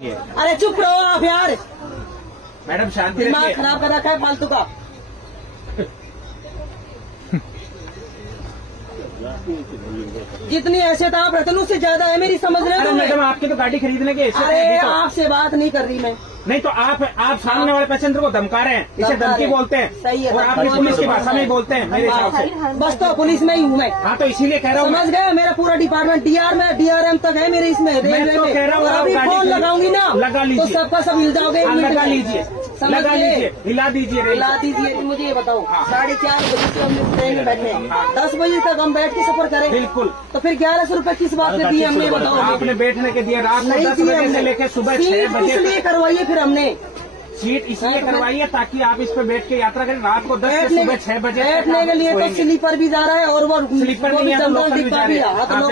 अरे चुप रहो आप यार, मैडम शांति दिमाग रखिए। खराब कर रखा है फालतू का। जितनी हैसियत आप रहते हैं उससे ज्यादा है मेरी, समझ रहे अरे हो? मैडम आपकी तो गाड़ी खरीदने की हैसियत अरे है, तो आपसे बात नहीं कर रही मैं। नहीं तो आप सामने वाले पैसेंजर को धमका रहे हैं, इसे धमका धमकी रहे हैं। बोलते हैं। सही है, और आप भी पुलिस की भाषा में ही बोलते हैं मेरे हिसाब से। बस तो पुलिस में ही हूँ मैं, हाँ तो इसीलिए कह रहा हूँ समझ गए? मेरा पूरा डिपार्टमेंट डीआर में DRM तक है मेरे इसमें रेलवे तो में। कह रहा हूँ, और आप अभी गाड़ी फोन खरीद- लगाऊंगी ना लगा लीजिए। तो सबका सब हिल जाओगे। हाँ, लगा लीजिए, समझ लगा गए? लीजिए, हिला दीजिए रेल हिला को। दीजिए। मुझे ये बताओ, हाँ। 4:30 बजे से हम ट्रेन में बैठे हैं, हाँ। 10 बजे तक हम बैठ के सफर करें, बिल्कुल। तो फिर 1100 रुपए किस बात पे दिए हमने, बताओ? आपने बैठने के दिए रात को नहीं 10 दिए बजे से हमने। लेकर सुबह 6 सीट बजे इसलिए करवाइए फिर हमने, सीट इसलिए करवाई है ताकि आप इस पे बैठ के यात्रा करें। रात को 10 से बैठने सुबह 6 बजे तक बैठने आप के लिए तो सोएंगे। स्लीपर भी जा रहा है और वो स्लीपर वो नहीं भी है, जनरल लोकल भी डिब्बा जा भी रहे है। हैं। हाँ तो हाँ,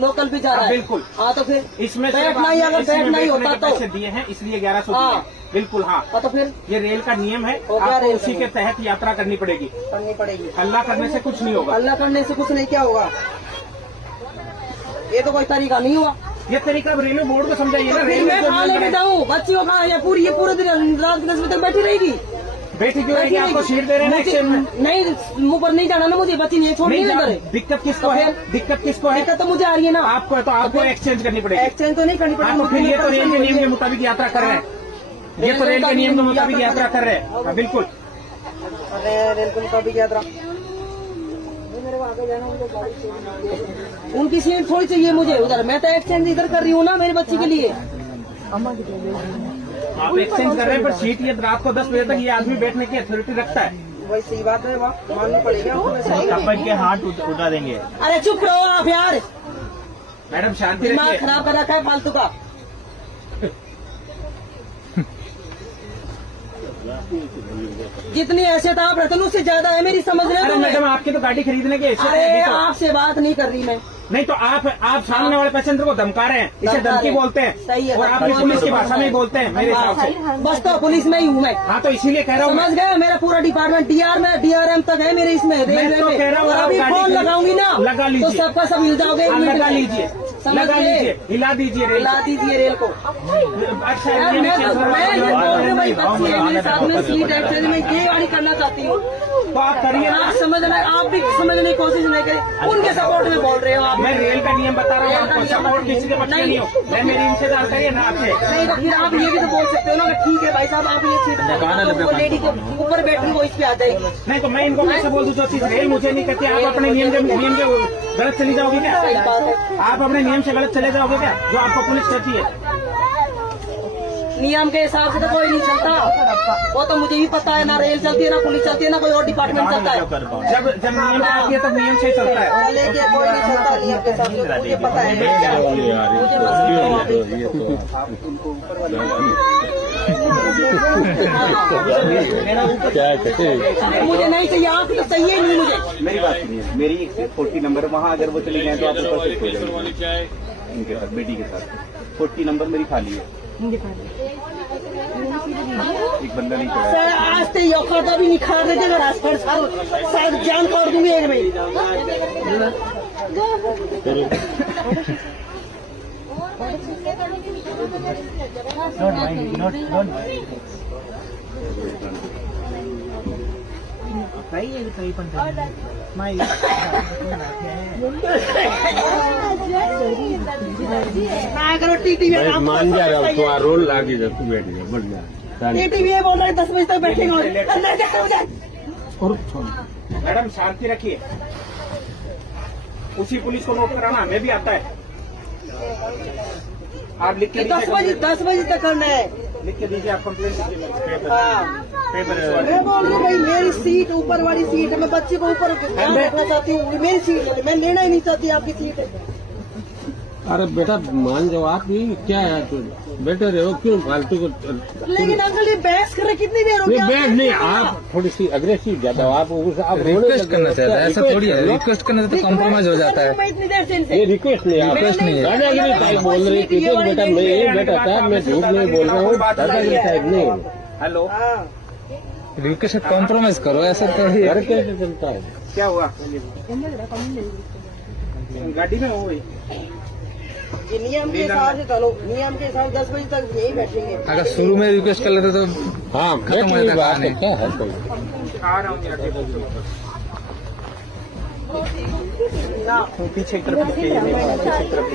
लोकल भी जा रहा है। बिल्कुल। हाँ तो फिर इसमें बैठना ही, अगर बैठना ही होता तो पैसे दिए हैं इसलिए 1100 हाँ। दिए। बिल्कुल हाँ, तो फिर ये रेल का नियम है, और क्या आपको रेल उसी का के तहत यात्रा करनी पड़ेगी। करनी पड़ेगी। हल्ला करने से कुछ नहीं होगा। अल्लाह करने से कुछ नहीं, क्या होगा? ये तो कोई तरीका नहीं हुआ। ये तरीका अब रेलवे बोर्ड को समझाइए तो ना। फिर रेलवे मैं कहाँ लेके जाऊँ बच्ची को? कहाँ ये पूरे दिन रात के 10 बजे तक बैठी रहेगी? बैठी क्यों रहेगी? आपको सीट दे रहे हैं ना एक्सचेंज में। नहीं, मुंह पर नहीं जाना ना मुझे, बच्ची नहीं छोड़नी नहीं है जा- इधर। दिक्कत किसको तो है? फिर? दिक्कत किसको है? दिक्कत तो मुझे आ रही है ना। आपको है तो आपको एक्सचेंज करनी पड़ेगी। एक्सचेंज तो नहीं करनी हाँ तो फिर ये तो रेल के नियम के मुताबिक यात्रा कर रहे हैं। ये तो रेल के नियम के मुताबिक यात्रा कर रहे हैं। हाँ, बिल्कुल। रेल को मुताबिक यात्रा। उनकी सीट थोड़ी चाहिए मुझे उधर, मैं तो एक्सचेंज इधर कर रही हूँ ना मेरी बच्ची के लिए। आप एक्सचेंज कर रहे हैं पर सीट ये रात को 10 बजे तक ये आदमी बैठने की अथॉरिटी रखता है। वही सही बात है, वाह माननी पड़ेगी। अपन के हाथ उठा देंगे। अरे चुप रहो आप यार, मैडम शांति दिमाग रखिए। खराब कर रखा है फालतू का। जितनी हैसियत आप रहते हैं उससे ज्यादा है मेरी, समझ रहे अरे हो? मैडम आपकी तो गाड़ी खरीदने की हैसियत अरे है, तो आपसे बात नहीं कर रही मैं। नहीं तो आप सामने वाले पैसेंजर को धमका रहे हैं, इसे धमका धमकी रहे हैं। बोलते हैं। सही है, और आप भी पुलिस की भाषा में ही बोलते हैं मेरे हिसाब से। बस तो पुलिस में ही हूँ मैं, हाँ तो इसीलिए कह रहा हूँ। समझ गए? मेरा पूरा डिपार्टमेंट DRM तक है मेरे इसमें रेलवे तो में। कह रहा हूँ, और आप अभी गाड़ी फोन खरीद- लगाऊंगी ना लगा लीजिए। तो सबका सब हिल जाओगे। हाँ, लगा लीजिए, समझ लगा गए? लीजिए, हिला दीजिए रेल हिला को। दीजिए रेल को। अच्छा यार ये मैं नहीं तो चल रहा मैं है। ये बोल रही हूँ भाई, बच्ची है मेरे साथ में, सीट एक्सचेंज में ये गाड़ी करना चाहती हूँ। तो आप करिए ना। आप भी समझने की कोशिश नहीं करें, उनके सपोर्ट में बोल रहे हो आप। मैं रेल का नियम बता रहा हूँ आपको, सपोर्ट किसी के बच्चे नहीं हो। मैं मेरी इनसे जान करिए ना आपसे। नहीं तो फिर आप ये भी तो बोल सकते हो ना कि ठीक है भाई साहब, आप ये सीट वो लेडी के ऊपर बैठी वो इस पे आ जाएगी। नहीं तो मैं इनको कैसे बोल दूँ जो चीज रेल मुझे नहीं कहती। आप अपने नियम के गलत चली जाओगे सही क्या? बात है, आप अपने नियम से गलत चले जाओगे क्या जो आपको पुलिस कहती है? नियम के हिसाब से तो कोई नहीं चलता, वो तो मुझे भी पता है। ना रेल चलती है, ना पुलिस चलती है, ना कोई और डिपार्टमेंट चलता है। जब नियम चलती है तब नियम से ही चलता है। लेकिन कोई नहीं चलता नियम के हिसाब से, मुझे पता है। मुझे मुझे नहीं चाहिए, आप तो चाहिए ही नहीं मुझे। मेरी बात सुनिए, मेरी 40 नंबर वहाँ अगर वो चली जाए तो आप ऊपर शिफ्ट हो जाएंगे इनके साथ, बेटी के साथ। 40 नंबर मेरी खाली है, एक बंदा नहीं चढ़ा। सर आज तो ये खाता भी निखार देते अगर आज पर शायद जान काट दूंगी एक में। ना करो टीटी में काम मान जा रहा हूँ तो रोल लागी जा तू बैठ जा बढ़िया टीटी में बोल रहा है 10 बजे तक बैठेंगे अंदर जाकर मुझे। मैडम शांति रखिए। उसी पुलिस को नोट कराना हमें भी आता है। आप लिख के 10 बजे तक करना है। लिख के दीजिए आप कंप्लेंट। हाँ पेपर मैं बोल रही हूँ भाई, मेरी सीट ऊपर वाली सीट है, मैं बच्चे को ऊपर रखना चाहती हूँ, मेरी सीट है, मैं लेना ही नहीं चाहती आपकी सीट है। अरे बेटा मान जाओ आप भी क्या है तो बेटे रहो क्यों फालतू को। लेकिन अंकल ये बहस कर रहे कितनी देर हो गई? बैठ नहीं, आप थोड़ी सी अग्रेसिव ज्यादा आप रिक्वेस्ट करना चाहता है, ऐसा थोड़ी है। रिक्वेस्ट करने से तो कॉम्प्रोमाइज हो जाता है। मैं इतनी देर से इनसे ये रिक्वेस्ट नहीं है, रिक्वेस्ट नहीं है। दादागिरी साहब बोल रही थी बेटा मैं ये बेटा साहब मैं झूठ नहीं बोल रहा हूँ, दादागिरी साहब नहीं। हेलो, हाँ रिक्वेस्ट कॉम्प्रोमाइज करो, ऐसा थोड़ी है। घर कैसे चलता है? क्या हुआ? गाड़ी में हो गई। ये नियम के हिसाब से चलो, नियम के हिसाब से 10 बजे तक यही बैठेंगे। अगर शुरू में रिक्वेस्ट कर लेते तो हाँ खत्म बैठ हो गई जाता बात, कहानी। तो क्या है कोई पीछे की तरफ पीछे की तरफ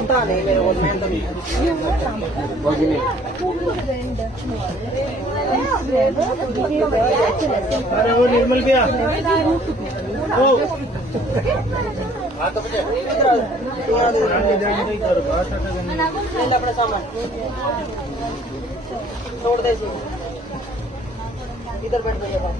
पता नहीं मेरे को, मैं तो अरे वो निर्मल भैया अपने सामान छोड़ दे, इधर बैठ जाइएगा।